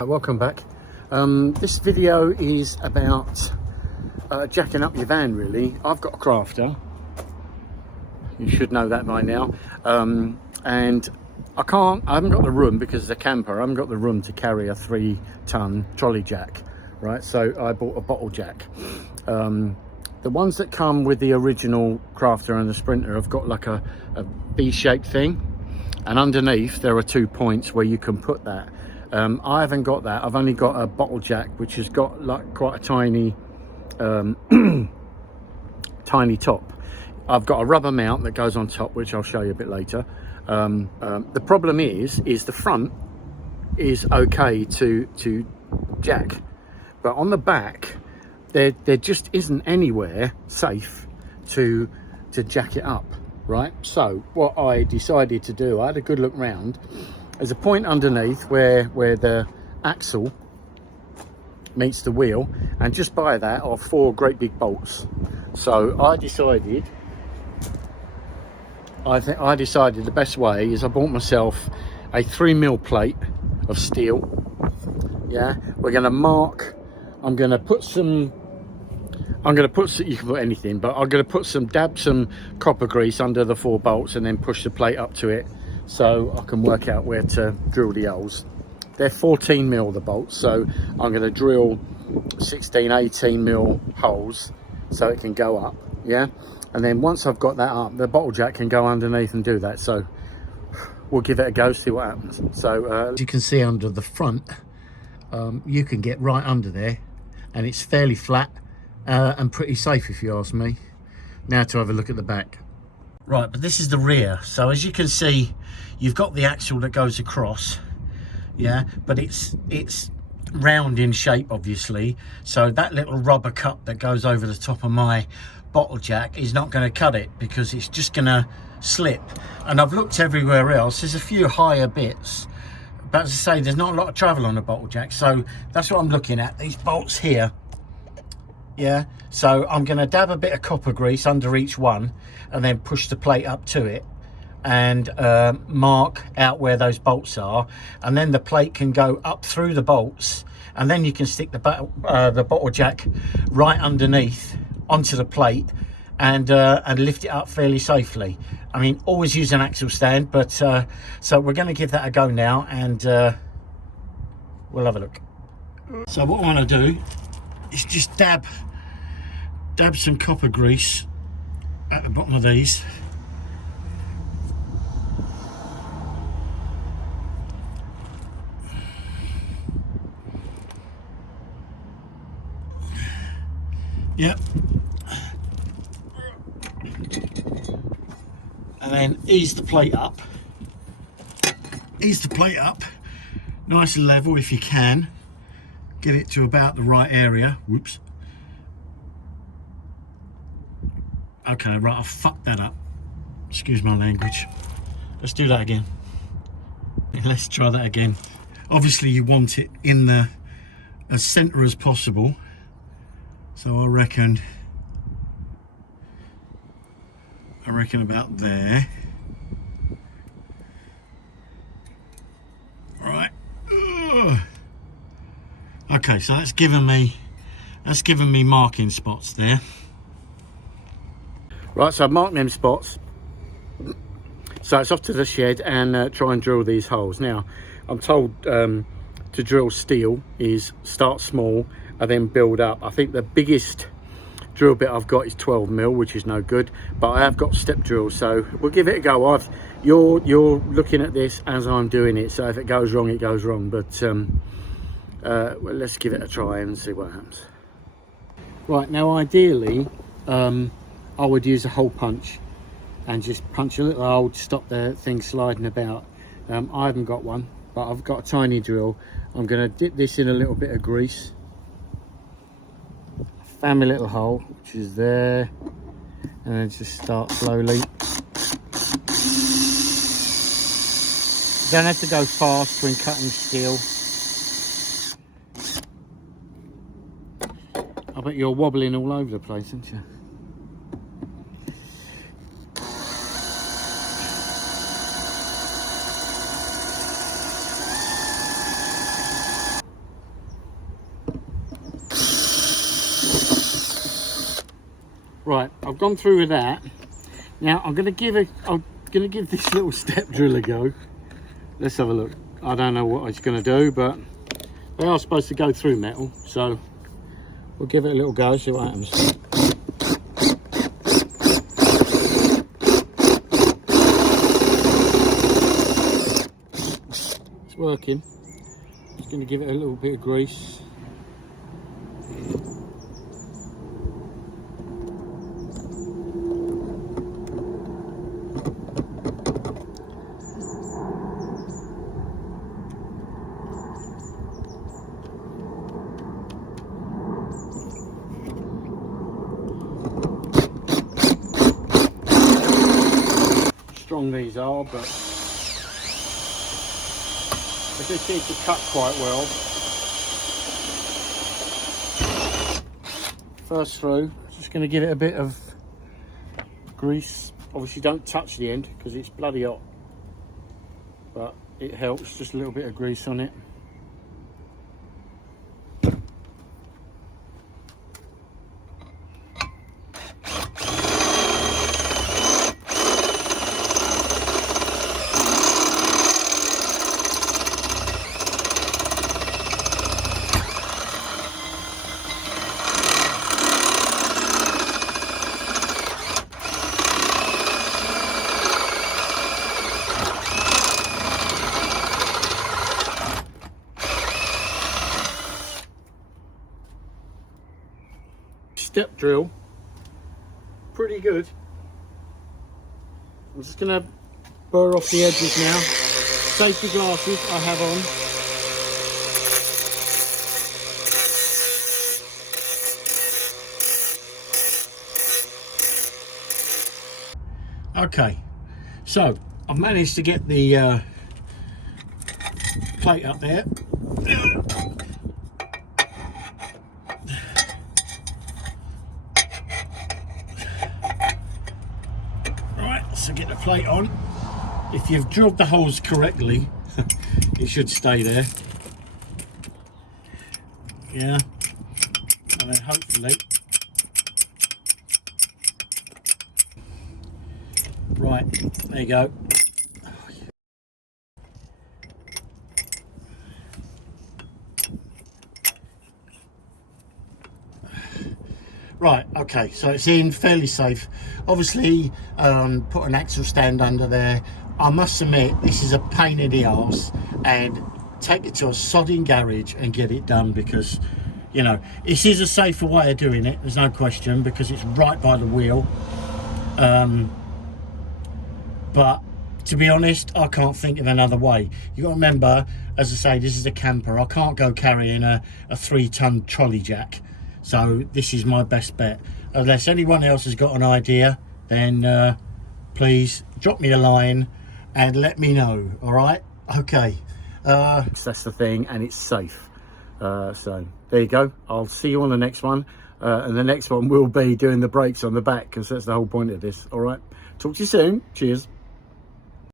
Welcome back. This video is about jacking up your van really. I've got a crafter, you should know that by now, and I haven't got the room because it's a camper. I haven't got the room to carry a 3-ton trolley jack, right? So I bought a bottle jack. The ones that come with the original crafter and the sprinter have got like a V-shaped thing, and underneath there are 2 points where you can put that. I haven't got that. I've only got a bottle jack which has got like quite a tiny tiny top. I've got a rubber mount that goes on top, which I'll show you a bit later. The problem is the front is okay to jack, but on the back there just isn't anywhere safe to jack it up, right? So what I decided to do, I had a good look round. There's a point underneath where the axle meets the wheel, and just by that are 4 great big bolts. So I decided the best way is I bought myself a 3mm plate of steel. Yeah, we're going to mark. I'm going to put some, you can put anything, but I'm going to dab some copper grease under the 4 bolts and then push the plate up to it so I can work out where to drill the holes. They're 14mm the bolts, so I'm going to drill 16, 18mm holes so it can go up, yeah? And then once I've got that up, the bottle jack can go underneath and do that. So we'll give it a go, see what happens. So as you can see under the front, you can get right under there, and it's fairly flat and pretty safe if you ask me. Now to have a look at the back. Right, but this is the rear. So as you can see, you've got the axle that goes across, yeah, but it's round in shape obviously, so that little rubber cup that goes over the top of my bottle jack is not going to cut it because it's just going to slip. And I've looked everywhere else, there's a few higher bits, but as I say, there's not a lot of travel on the bottle jack, so that's what I'm looking at, these bolts here. Yeah, so I'm going to dab a bit of copper grease under each one and then push the plate up to it and mark out where those bolts are, and then the plate can go up through the bolts, and then you can stick the bottle jack right underneath onto the plate and lift it up fairly safely. I mean, always use an axle stand, but so we're going to give that a go now, and we'll have a look. So what I want to do is just dab some copper grease at the bottom of these. Yep. And then ease the plate up. Ease the plate up nice and level if you can. Get it to about the right area. Whoops. Okay, right, I fucked that up. Excuse my language. Let's do that again. Let's try that again. Obviously you want it in the as center as possible. So I reckon about there. All right. Ugh. Okay, so that's given me marking spots there. Right, so I've marked them spots. So it's off to the shed and try and drill these holes. Now, I'm told to drill steel is start small and then build up. I think the biggest drill bit I've got is 12mm, which is no good, but I have got step drills, so we'll give it a go. You're looking at this as I'm doing it, so if it goes wrong, it goes wrong, but well, let's give it a try and see what happens. Right, now ideally I would use a hole punch and just punch a little hole to stop the thing sliding about. I haven't got one, but I've got a tiny drill. I'm going to dip this in a little bit of grease, found my little hole, which is there, and then just start slowly. You don't have to go fast when cutting steel. I bet you're wobbling all over the place, aren't you? I've gone through with that. Now I'm going to give this little step drill a go. Let's have a look. I don't know what it's going to do, but they are supposed to go through metal, so we'll give it a little go, see what happens. It's working. Just going to give it a little bit of grease. Strong these are, but they do seem to cut quite well. First through, just going to give it a bit of grease. Obviously don't touch the end because it's bloody hot, but it helps, just a little bit of grease on it. Step drill, pretty good. I'm just going to burr off the edges now. Safety glasses I have on. Okay, so I've managed to get the plate up there. So get the plate on. If you've drilled the holes correctly, it should stay there. Yeah, and then hopefully, right, there you go. Right, okay, so it's in fairly safe. Obviously, put an axle stand under there. I must admit, this is a pain in the arse, and take it to a sodding garage and get it done, because, you know, this is a safer way of doing it, there's no question, because it's right by the wheel. But to be honest, I can't think of another way. You got to remember, as I say, this is a camper. I can't go carrying a 3-ton trolley jack. So this is my best bet. Unless anyone else has got an idea, then please drop me a line and let me know. All right? Okay. That's the thing, and it's safe. So there you go. I'll see you on the next one. And the next one will be doing the brakes on the back, because that's the whole point of this. All right? Talk to you soon. Cheers.